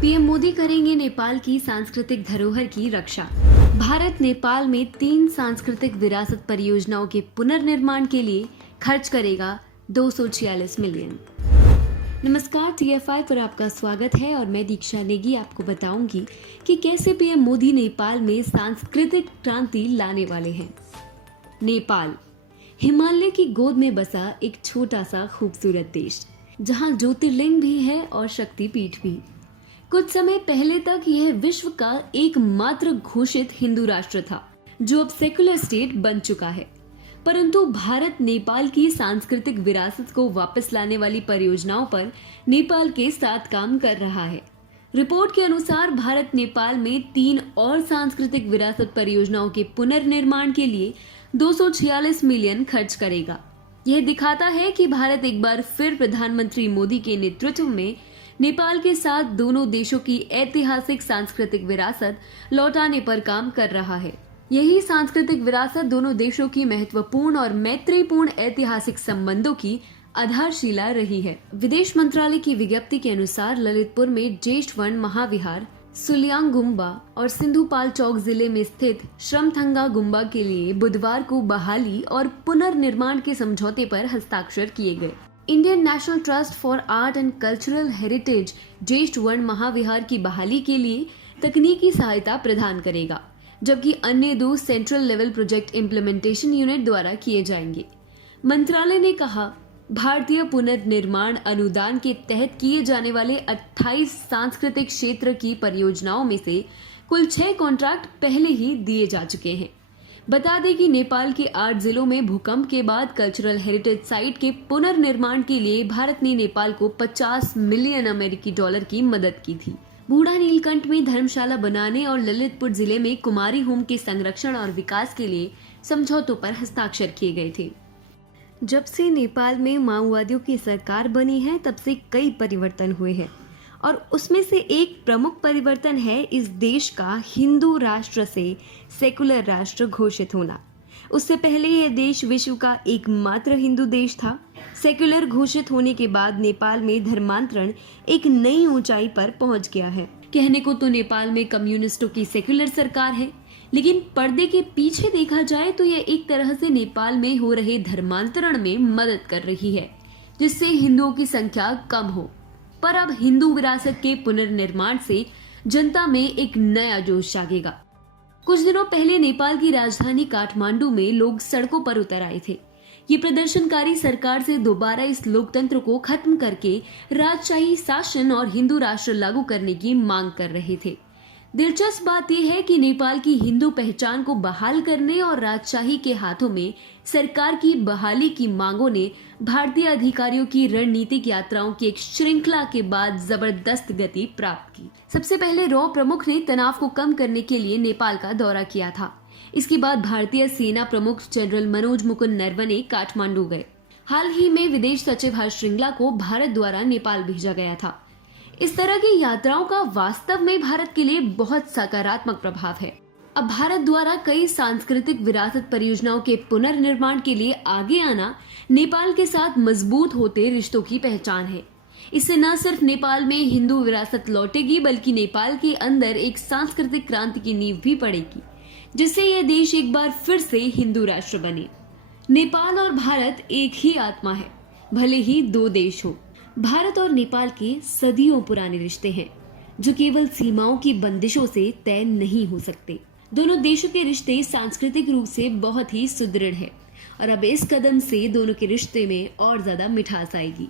PM Modi करेंगे नेपाल की सांस्कृतिक धरोहर की रक्षा। भारत नेपाल में 3 सांस्कृतिक विरासत परियोजनाओं के पुनर्निर्माण के लिए खर्च करेगा 246 मिलियन। नमस्कार, TFI पर आपका स्वागत है और मैं दीक्षा नेगी आपको बताऊंगी कि कैसे पीएम मोदी नेपाल में सांस्कृतिक क्रांति लाने वाले हैं। नेपाल हिमालय की गोद में बसा एक छोटा सा खूबसूरत देश, जहां ज्योतिर्लिंग भी है और शक्तिपीठ भी। कुछ समय पहले तक यह विश्व का एकमात्र घोषित हिंदू राष्ट्र था, जो अब सेकुलर स्टेट बन चुका है। परंतु भारत नेपाल की सांस्कृतिक विरासत को वापस लाने वाली परियोजनाओं पर नेपाल के साथ काम कर रहा है। रिपोर्ट के अनुसार भारत नेपाल में 3 और सांस्कृतिक विरासत परियोजनाओं के पुनर्निर्माण के लिए 246 मिलियन खर्च करेगा। यह दिखाता है कि भारत एक बार फिर प्रधानमंत्री मोदी के नेतृत्व में नेपाल के साथ दोनों देशों की ऐतिहासिक सांस्कृतिक विरासत लौटाने पर काम कर रहा है। यही सांस्कृतिक विरासत दोनों देशों की महत्वपूर्ण और मैत्रीपूर्ण ऐतिहासिक संबंधों की आधारशिला रही है। विदेश मंत्रालय की विज्ञप्ति के अनुसार ललितपुर में ज्येष्ठ वन महाविहार, सुलियांग गुम्बा और सिंधुपाल चौक जिले में स्थित श्रमथंगा गुम्बा के लिए बुधवार को बहाली और पुनर्निर्माण के समझौते पर हस्ताक्षर किए गए। Indian national trust for art and cultural heritage ज्येष्ठ वन महाविहार की बहाली के लिए तकनीकी सहायता प्रदान करेगा, जबकि अन्य 2 central level project implementation unit द्वारा किए जाएंगे। मंत्रालय ने कहा, भारतीय पुनर्निर्माण अनुदान के तहत किए जाने वाले 28 सांस्कृतिक क्षेत्र की परियोजनाओं में से कुल 6 कॉन्ट्रैक्ट पहले ही दिए जा चुके हैं। बता दें कि नेपाल के 8 जिलों में भूकंप के बाद कल्चरल हेरिटेज साइट के पुनर्निर्माण के लिए भारत ने नेपाल को 50 मिलियन अमेरिकी डॉलर की मदद की थी। बूढ़ा नीलकंठ में धर्मशाला बनाने और ललितपुर जिले में कुमारी होम के संरक्षण और विकास के लिए समझौतों पर हस्ताक्षर किए गए थे। जब से नेपाल में माओवादियों की सरकार बनी है, तब से कई परिवर्तन हुए हैं और उसमें से एक प्रमुख परिवर्तन है इस देश का हिंदू राष्ट्र से सेकुलर राष्ट्र घोषित होना। उससे पहले यह देश विश्व का एकमात्र हिंदू देश था। सेकुलर घोषित होने के बाद नेपाल में धर्मांतरण एक नई ऊंचाई पर पहुंच गया है। कहने को तो नेपाल में कम्युनिस्टों की सेकुलर सरकार है, लेकिन पर्दे के पीछे देखा जाए तो यह एक तरह से नेपाल में हो रहे धर्मांतरण में मदद कर रही है, जिससे हिंदुओं की संख्या कम हो। पर अब हिंदू विरासत के पुनर्निर्माण से जनता में एक नया जोश जागेगा। कुछ दिनों पहले नेपाल की राजधानी काठमांडू में लोग सड़कों पर उतर आए थे। ये प्रदर्शनकारी सरकार से दोबारा इस लोकतंत्र को खत्म करके राजशाही शासन और हिंदू राष्ट्र लागू करने की मांग कर रहे थे। दिलचस्प बात यह है कि नेपाल की हिंदू पहचान को बहाल करने और राजशाही के हाथों में सरकार की बहाली की मांगों ने भारतीय अधिकारियों की रणनीतिक यात्राओं की एक श्रृंखला के बाद जबरदस्त गति प्राप्त की। सबसे पहले रॉ प्रमुख ने तनाव को कम करने के लिए नेपाल का दौरा किया था। इसके बाद भारतीय सेना प्रमुख जनरल मनोज मुकुंद नरवणे काठमांडू गए। हाल ही में विदेश सचिव हर्ष श्रृंगला को भारत द्वारा नेपाल भेजा गया था। इस तरह की यात्राओं का वास्तव में भारत के लिए बहुत सकारात्मक प्रभाव है। अब भारत द्वारा कई सांस्कृतिक विरासत परियोजनाओं के पुनर्निर्माण के लिए आगे आना नेपाल के साथ मजबूत होते रिश्तों की पहचान है। इससे न सिर्फ नेपाल में हिंदू विरासत लौटेगी, बल्कि नेपाल के अंदर एक सांस्कृतिक क्रांति की नींव भी पड़ेगी, जिससे यह देश एक बार फिर से हिंदू राष्ट्र बने। नेपाल और भारत एक ही आत्मा है, भले ही 2 देश हो। भारत और नेपाल के सदियों पुराने रिश्ते हैं, जो केवल सीमाओं की बंदिशों से तय नहीं हो सकते। दोनों देशों के रिश्ते सांस्कृतिक रूप से बहुत ही सुदृढ़ है और अब इस कदम से दोनों के रिश्ते में और ज्यादा मिठास आएगी।